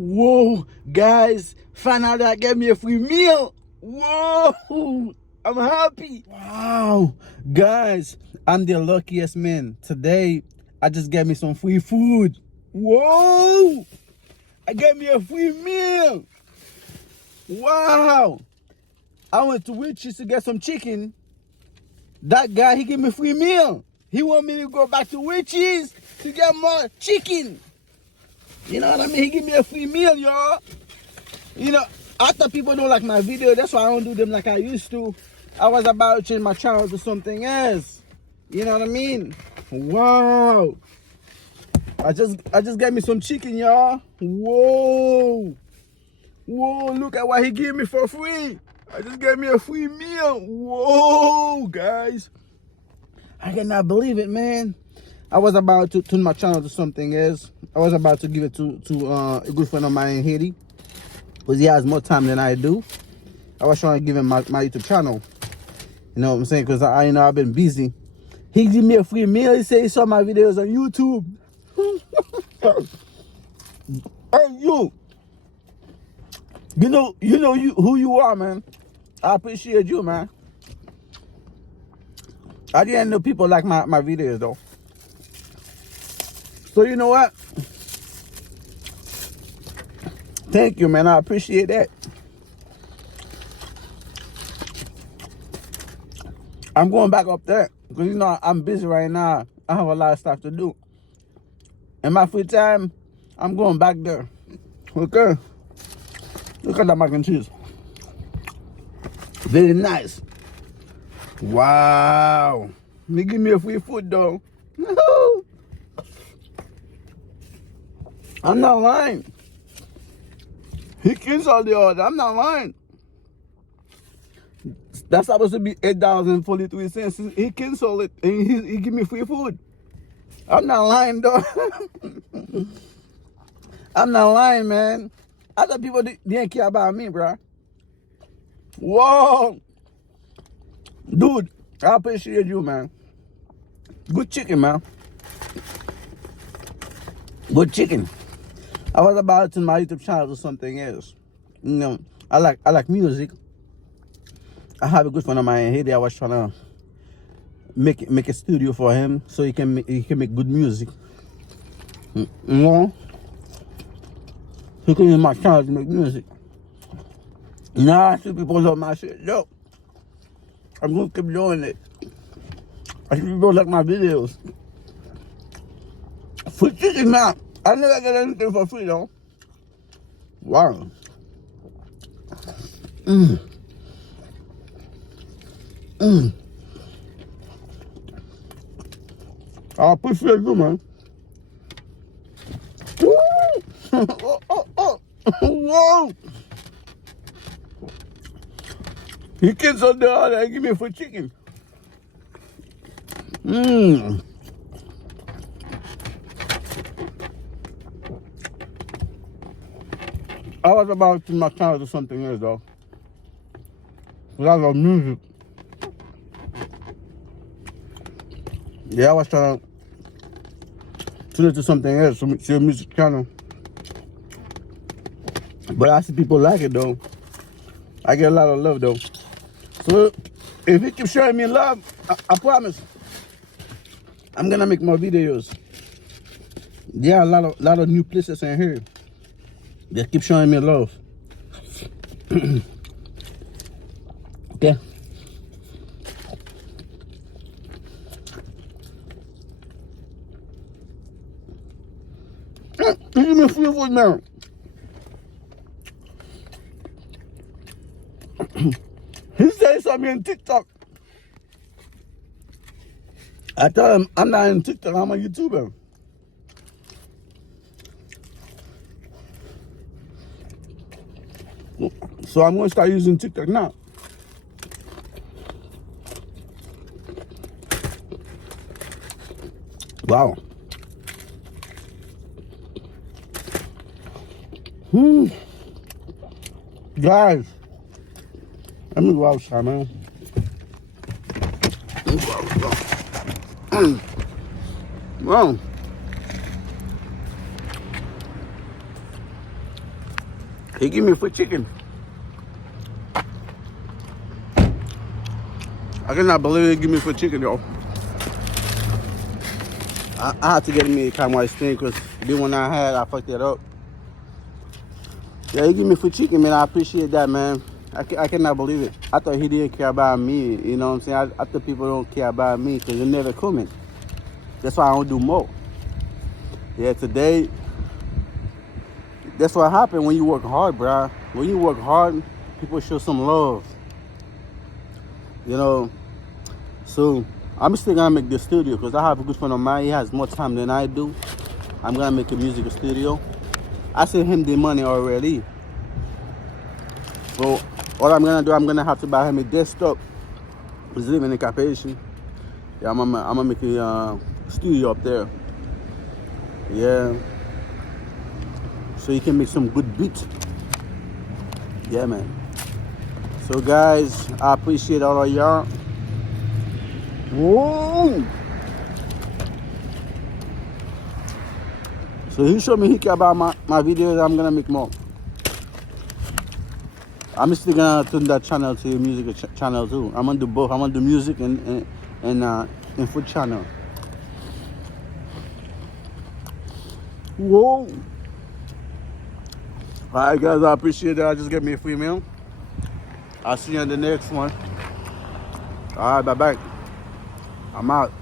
Whoa, guys, found out that gave me a free meal. Whoa, I'm happy. Wow, guys, I'm the luckiest man. Today, I just got me some free food. Whoa, I got me a free meal. Wow, I went to Richie's to get some chicken. That guy, he gave me a free meal. He want me to go back to Richie's to get more chicken. You know what I mean? He give me a free meal, y'all. You know, I thought people don't like my video. That's why I don't do them like I used to. I was about to change my channel to something else. You know what I mean? Wow. I just got me some chicken, y'all. Whoa. Whoa, look at what he gave me for free. I just got me a free meal. Whoa, guys. I cannot believe it, man. I was about to turn my channel to something else. I was about to give it to a good friend of mine in Haiti, because he has more time than I do. I was trying to give him my YouTube channel. You know what I'm saying? Because I've been busy. He gave me a free meal. He said he saw my videos on YouTube. Hey, you. You know who you are, man. I appreciate you, man. I didn't know people like my videos, though. So you know what? Thank you, man. I appreciate that. I'm going back up there because, you know, I'm busy right now. I have a lot of stuff to do. In my free time, I'm going back there. Okay? Look at that mac and cheese. Very nice. Wow. They give me a free food, though. I'm not lying. He canceled the order. I'm not lying. That's supposed to be $8.43. He canceled it and he give me free food. I'm not lying, though. I'm not lying, man. Other people didn't care about me, bro. Whoa. Dude, I appreciate you, man. Good chicken, man. Good chicken. I was about to turn my YouTube channel to something else. You know, I like music. I have a good friend of mine in Haiti. I was trying to make a studio for him so he can make good music. You know, he can use my channel to make music. Now I see people love my shit. Yo, I'm gonna keep doing it. I see people like my videos. Free chicken now. I never get anything for free, though. Wow. I appreciate you, man. Oh. Whoa. He canceled the order and give me free chicken. I was about to turn my channel to something else, though. Because I love music. Yeah, I was trying to turn it to something else, to a music channel. But I see people like it, though. I get a lot of love, though. So, if you keep showing me love, I promise, I'm going to make more videos. There are a lot of new places in here. They keep showing me love. Okay. Give me free food now. He said he saw me on TikTok. I told him I'm not on TikTok, I'm a YouTuber. So I'm going to start using TikTok now. Wow. Guys, let me go outside, man. Wow. He give me free chicken. I cannot believe he give me free chicken, though. I had to get me a Cameroon thing because the one I had, I fucked it up. Yeah, he give me free chicken, man. I appreciate that, man. I cannot believe it. I thought he didn't care about me. You know what I'm saying? I thought people don't care about me because they never coming. That's why I don't do more. Yeah, today, that's what happened when you work hard, bro. When you work hard, people show some love. You know, so I'm still gonna make the studio because I have a good friend of mine. He has more time than I do. I'm gonna make a music studio. I sent him the money already. So all I'm gonna do, I'm gonna have to buy him a desktop. He's living in Haitian. Yeah, I'm gonna make a studio up there. Yeah. So you can make some good beats. Yeah, man. So guys, I appreciate all of y'all. Whoa! So he showed me he care about my videos. I'm gonna make more. I'm still gonna turn that channel to a music channel too. I'm gonna do both. I'm gonna do music and food channel. Whoa! Alright guys, I appreciate that. Just get me a free meal. I'll see you in the next one. Alright, bye bye. I'm out.